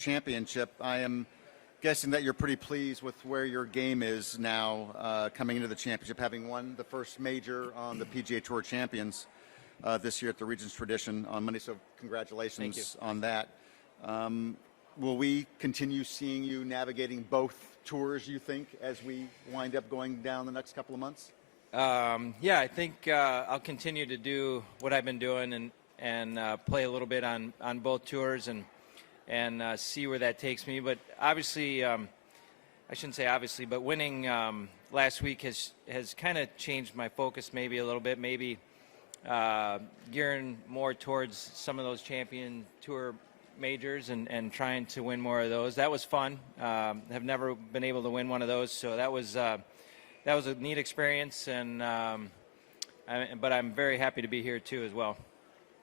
Championship. I am guessing that you're pretty pleased with where your game is now coming into the championship, having won the first major on the PGA Tour Champions this year at the Regents Tradition on Monday. So congratulations on that. Will we continue seeing you navigating both tours, you think, as we wind up going down the next couple of months? Yeah, I think I'll continue to do what I've been doing and play a little bit on both tours and see where that takes me. But obviously, I shouldn't say obviously, but winning last week has kind of changed my focus maybe a little bit, maybe gearing more towards some of those champion tour majors and trying to win more of those. That was fun. Have never been able to win one of those, so that was a neat experience. But I'm very happy to be here too as well.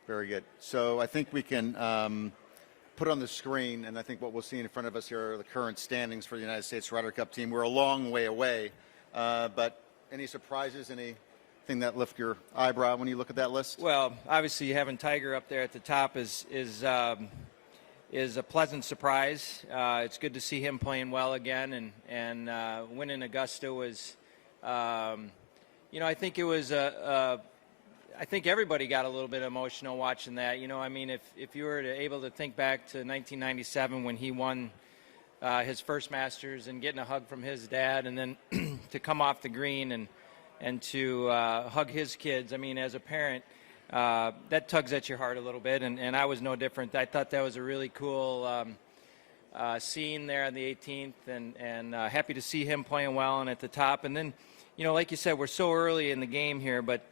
Very good. So I think we can put on the screen, and I think what we'll see in front of us here are the current standings for the United States Ryder Cup team. We're a long way away, but any surprises, anything that lift your eyebrow when you look at that list? Well, obviously having Tiger up there at the top is a pleasant surprise. It's good to see him playing well again, and winning Augusta was, I think it was I think everybody got a little bit emotional watching that. I mean, if you were able to think back to 1997 when he won his first Masters and getting a hug from his dad, and then to come off the green and to hug his kids, I mean, as a parent, that tugs at your heart a little bit, and I was no different. I thought that was a really cool scene there on the 18th, and happy to see him playing well and at the top. And then, like you said, we're so early in the game here, but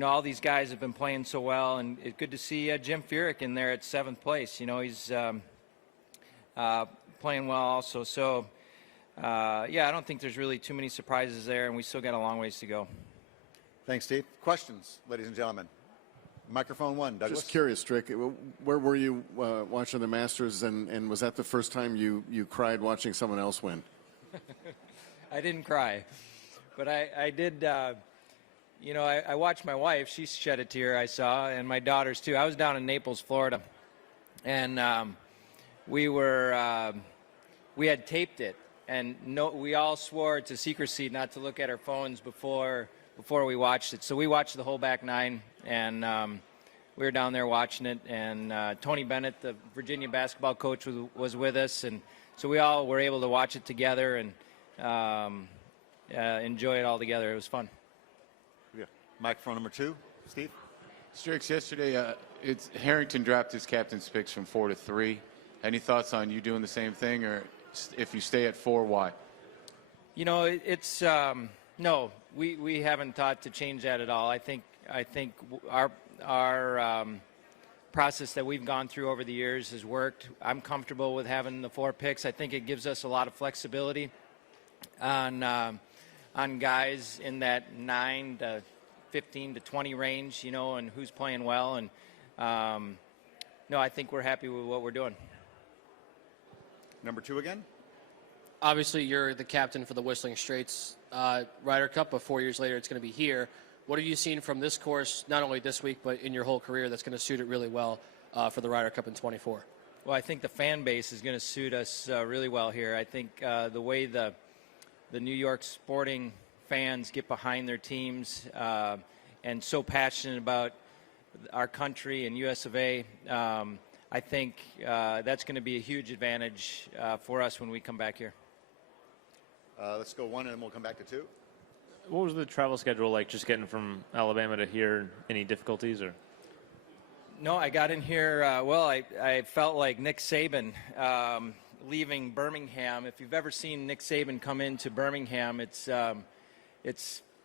all these guys have been playing so well, and it's good to see Jim Furyk in there at 7th place. He's playing well also. So, I don't think there's really too many surprises there, and we still got a long ways to go. Thanks, Steve. Questions, ladies and gentlemen? Microphone one, Douglas. Just curious, Strick, where were you watching the Masters, and was that the first time you cried watching someone else win? I didn't cry, but I did. I watched my wife. She shed a tear, I saw, and my daughters too. I was down in Naples, Florida, and we had taped it, and we all swore to secrecy not to look at our phones before we watched it. So we watched the whole back nine, and we were down there watching it. And Tony Bennett, the Virginia basketball coach, was with us, and so we all were able to watch it together and enjoy it all together. It was fun. Yeah. Microphone number two, Steve. Strix, yesterday, Harrington dropped his captain's picks from 4 to 3. Any thoughts on you doing the same thing, or if you stay at 4, why? It's no. We haven't thought to change that at all. I think our process that we've gone through over the years has worked. I'm comfortable with having the 4 picks. I think it gives us a lot of flexibility on guys in that 9 to 15 to 20 range, and who's playing well. And I think we're happy with what we're doing. Number 2 again. Obviously, you're the captain for the Whistling Straits Ryder Cup, but 4 years later it's going to be here. What have you seen from this course, not only this week, but in your whole career, that's going to suit it really well for the Ryder Cup in 24? Well, I think the fan base is going to suit us really well here. I think the way the New York sporting fans get behind their teams and so passionate about our country and US of A, I think that's going to be a huge advantage for us when we come back here. Let's go 1, and then we'll come back to 2. What was the travel schedule like, just getting from Alabama to here? Any difficulties? Or? No, I got in here, I felt like Nick Saban leaving Birmingham. If you've ever seen Nick Saban come into Birmingham, it's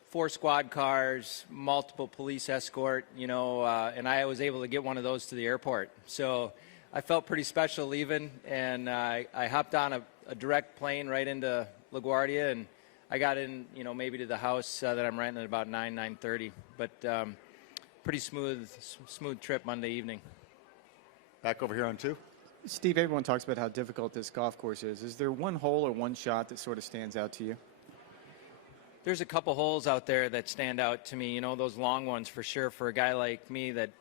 4 squad cars, multiple police escort, and I was able to get one of those to the airport. So I felt pretty special leaving, and I hopped on a direct plane right into LaGuardia, and I got in, maybe to the house that I'm renting at about 9:30. But pretty smooth trip Monday evening. Back over here on 2. Steve, everyone talks about how difficult this golf course is. Is there one hole or one shot that sort of stands out to you? There's a couple holes out there that stand out to me, those long ones for sure, for a guy like me that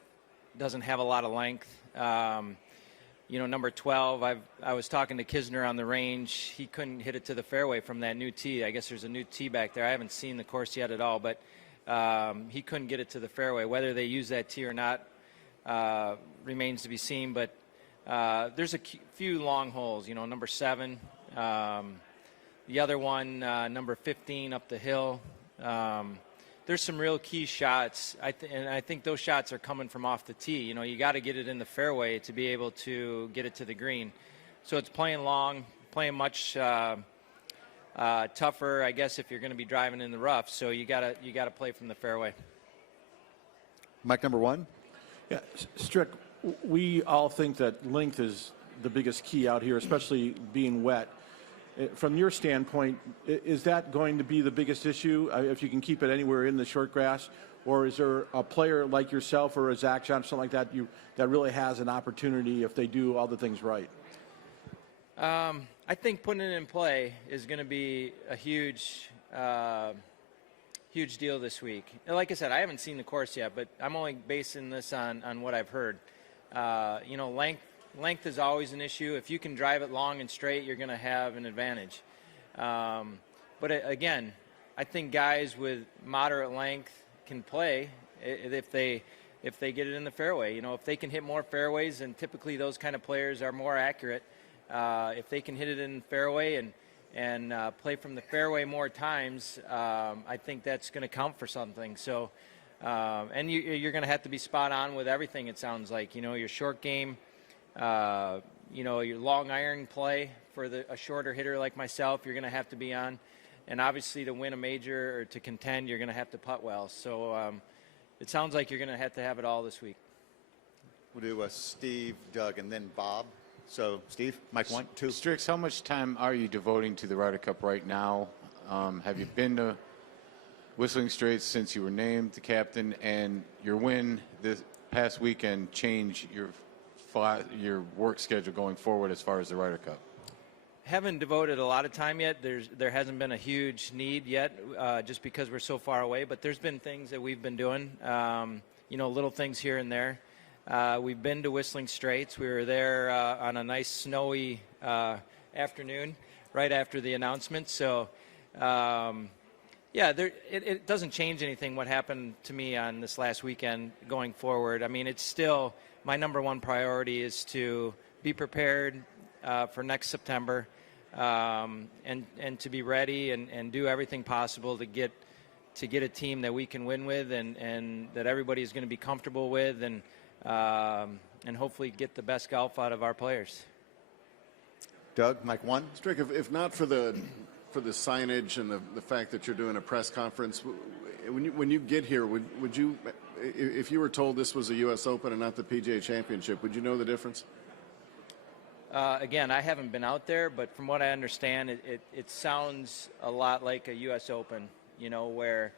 doesn't have a lot of length. number 12, I was talking to Kisner on the range. He couldn't hit it to the fairway from that new tee. I guess there's a new tee back there. I haven't seen the course yet at all, but he couldn't get it to the fairway. Whether they use that tee or not remains to be seen, but there's a few long holes, number 7, the other one, number 15 up the hill. There's some real key shots, and I think those shots are coming from off the tee. You got to get it in the fairway to be able to get it to the green. So it's playing long, playing much tougher, I guess, if you're going to be driving in the rough. So you got to play from the fairway. Mike, number 1. Yeah, Strick, we all think that length is the biggest key out here, especially being wet. From your standpoint, is that going to be the biggest issue, if you can keep it anywhere in the short grass? Or is there a player like yourself or a Zach Johnson, something like that, that really has an opportunity if they do all the things right? I think putting it in play is going to be a huge deal this week. And like I said, I haven't seen the course yet, but I'm only basing this on what I've heard. Length is always an issue. If you can drive it long and straight, you're going to have an advantage. But again, I think guys with moderate length can play if they get it in the fairway. If they can hit more fairways, and typically those kind of players are more accurate. If they can hit it in the fairway and play from the fairway more times, I think that's going to count for something. So, and you're going to have to be spot on with everything. It sounds like your short game. Your long iron play for a shorter hitter like myself, you're going to have to be on. And obviously to win a major or to contend, you're going to have to putt well. So it sounds like you're going to have it all this week. We'll do Steve, Doug, and then Bob. So, Steve, Mike 1, 2. Strix, how much time are you devoting to the Ryder Cup right now? Have you been to Whistling Straits since you were named the captain, and your win this past weekend change your work schedule going forward as far as the Ryder Cup? Haven't devoted a lot of time yet. There hasn't been a huge need yet, just because we're so far away. But there's been things that we've been doing, little things here and there. We've been to Whistling Straits. We were there on a nice snowy afternoon, right after the announcement. So, it doesn't change anything what happened to me on this last weekend going forward. I mean, it's still my number 1 priority is to be prepared for next September and to be ready and do everything possible to get a team that we can win with and that everybody is going to be comfortable with and hopefully get the best golf out of our players. Doug, Mike 1. Strick, if not for the signage and the fact that you're doing a press conference, when you get here, would you, if you were told this was a U.S. Open and not the PGA Championship, would you know the difference? Again, I haven't been out there, but from what I understand, it sounds a lot like a U.S. Open, where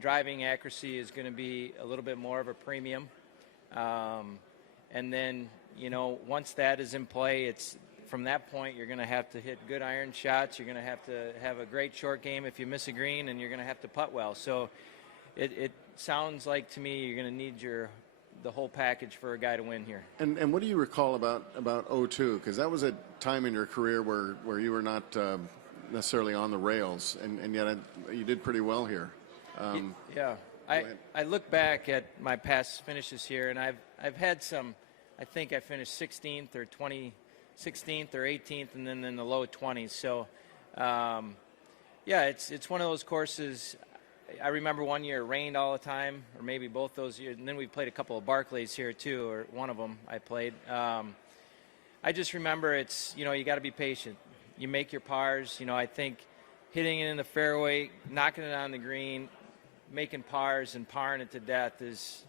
driving accuracy is going to be a little bit more of a premium. And then, once that is in play, it's from that point, you're going to have to hit good iron shots. You're going to have a great short game if you miss a green, and you're going to have to putt well. So it sounds like to me you're going to need the whole package for a guy to win here. And what do you recall about 02? Because that was a time in your career where you were not necessarily on the rails, and yet you did pretty well here. Yeah. I look back at my past finishes here, and I've had some. I think I finished 16th or 18th, and then in the low 20s. So, it's one of those courses. I remember one year it rained all the time, or maybe both those years. And then we played a couple of Barclays here too, or one of them I played. I just remember it's, you got to be patient. You make your pars. I think hitting it in the fairway, knocking it on the green, making pars and parring it to death is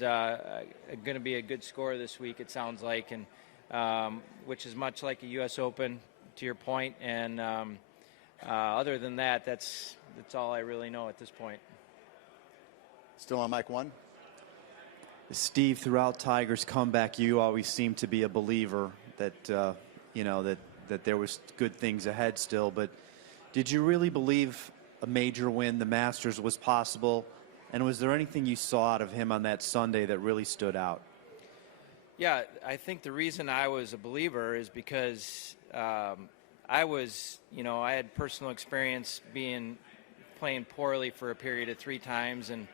going to be a good score this week, it sounds like, and which is much like a U.S. Open, to your point. And other than that, that's all I really know at this point. Still on Mike 1. Steve, throughout Tiger's comeback, you always seem to be a believer that that there was good things ahead still. But did you really believe a major win, the Masters, was possible? And was there anything you saw out of him on that Sunday that really stood out? Yeah, I think the reason I was a believer is because I was, I had personal experience playing poorly for a period of 3 times, and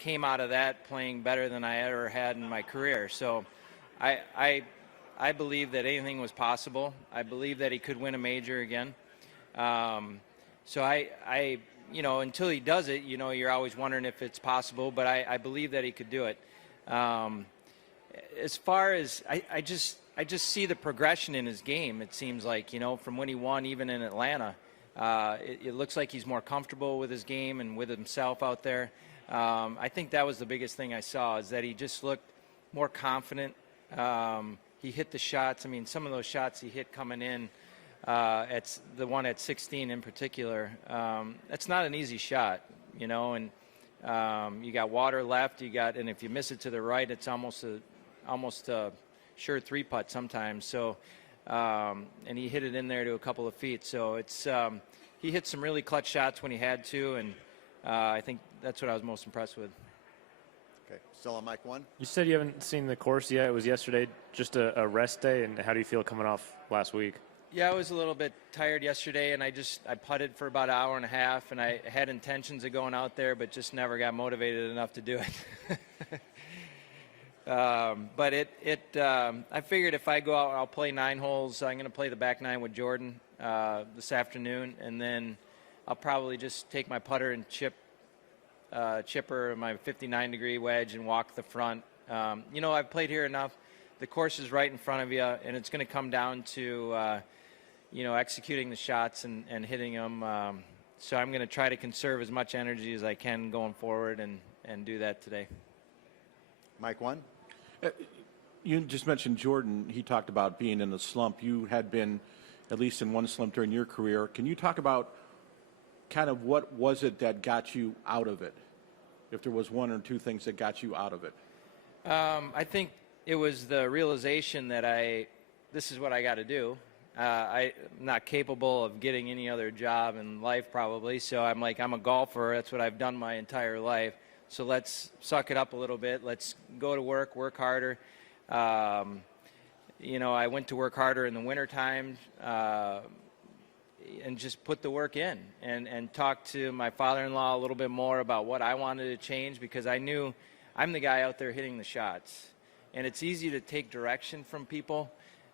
came out of that playing better than I ever had in my career. So I believe that anything was possible. I believe that he could win a major again. So I until he does it, you're always wondering if it's possible, but I believe that he could do it. As far as I just see the progression in his game. It seems like, from when he won, even in Atlanta, it looks like he's more comfortable with his game and with himself out there. I think that was the biggest thing I saw, is that he just looked more confident. He hit the shots. I mean, some of those shots he hit coming in, at the one at 16 in particular, that's not an easy shot, and you got water left, and if you miss it to the right, it's almost a sure 3-putt sometimes. So, and he hit it in there to a couple of feet. So he hit some really clutch shots when he had to, and I think that's what I was most impressed with. Okay, still on mic 1. You said you haven't seen the course yet. It was yesterday, just a rest day. And how do you feel coming off last week? Yeah, I was a little bit tired yesterday, and I putted for about an hour and a half, and I had intentions of going out there, but just never got motivated enough to do it. But I figured if I go out, I'll play 9 holes. I'm going to play the back 9 with Jordan this afternoon, and then I'll probably just take my putter and chipper my 59-degree wedge and walk the front. I've played here enough. The course is right in front of you, and it's going to come down to executing the shots and hitting them. So I'm going to try to conserve as much energy as I can going forward and do that today. Mic 1. You just mentioned Jordan. He talked about being in a slump. You had been at least in one slump during your career. Can you talk about kind of what was it that got you out of it, if there was 1 or 2 things that got you out of it? I think it was the realization that this is what I got to do. I'm not capable of getting any other job in life probably, so I'm a golfer. That's what I've done my entire life. So let's suck it up a little bit. Let's go to work harder. I went to work harder in the wintertime and just put the work in and talk to my father-in-law a little bit more about what I wanted to change, because I knew I'm the guy out there hitting the shots. And it's easy to take direction from people,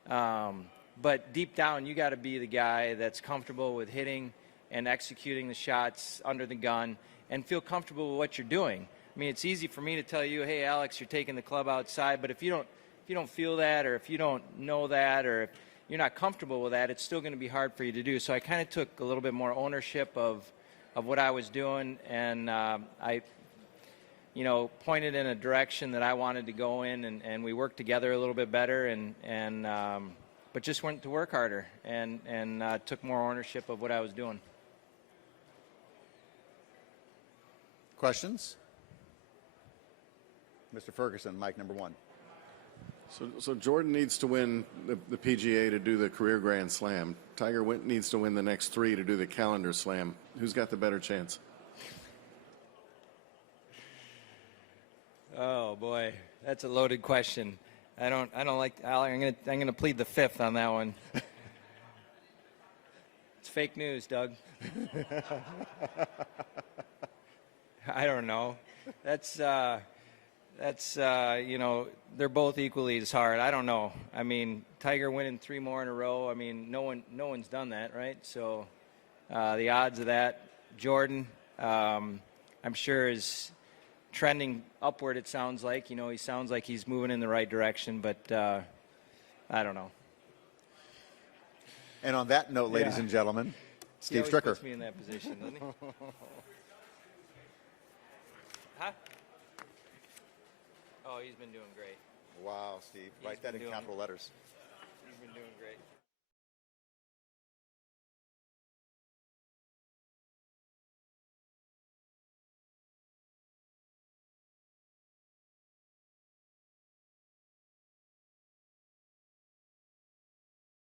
but deep down you got to be the guy that's comfortable with hitting and executing the shots under the gun and feel comfortable with what you're doing. I mean, it's easy for me to tell you, hey, Alex, you're taking the club outside, but if you don't feel that, or if you don't know that, or if you're not comfortable with that, it's still going to be hard for you to do. So I kind of took a little bit more ownership of what I was doing, and I pointed in a direction that I wanted to go in, and we worked together a little bit better, but just went to work harder and took more ownership of what I was doing. Questions? Mr. Ferguson, mic number 1. So Jordan needs to win the PGA to do the career Grand Slam. Tiger needs to win the next 3 to do the calendar slam. Who's got the better chance? Oh boy, that's a loaded question. I don't like. I'm gonna plead the 5th on that one. It's fake news, Doug. I don't know. That's they're both equally as hard. I don't know. I mean, Tiger winning 3 more in a row. I mean, no one's done that, right? So the odds of that, Jordan, I'm sure is trending upward. It sounds like. He sounds like he's moving in the right direction, but I don't know. And on that note, ladies and gentlemen, Steve Stricker. Puts me in that position, doesn't he? Huh? Oh, he's been doing great. Wow, Steve. Write that in capital letters.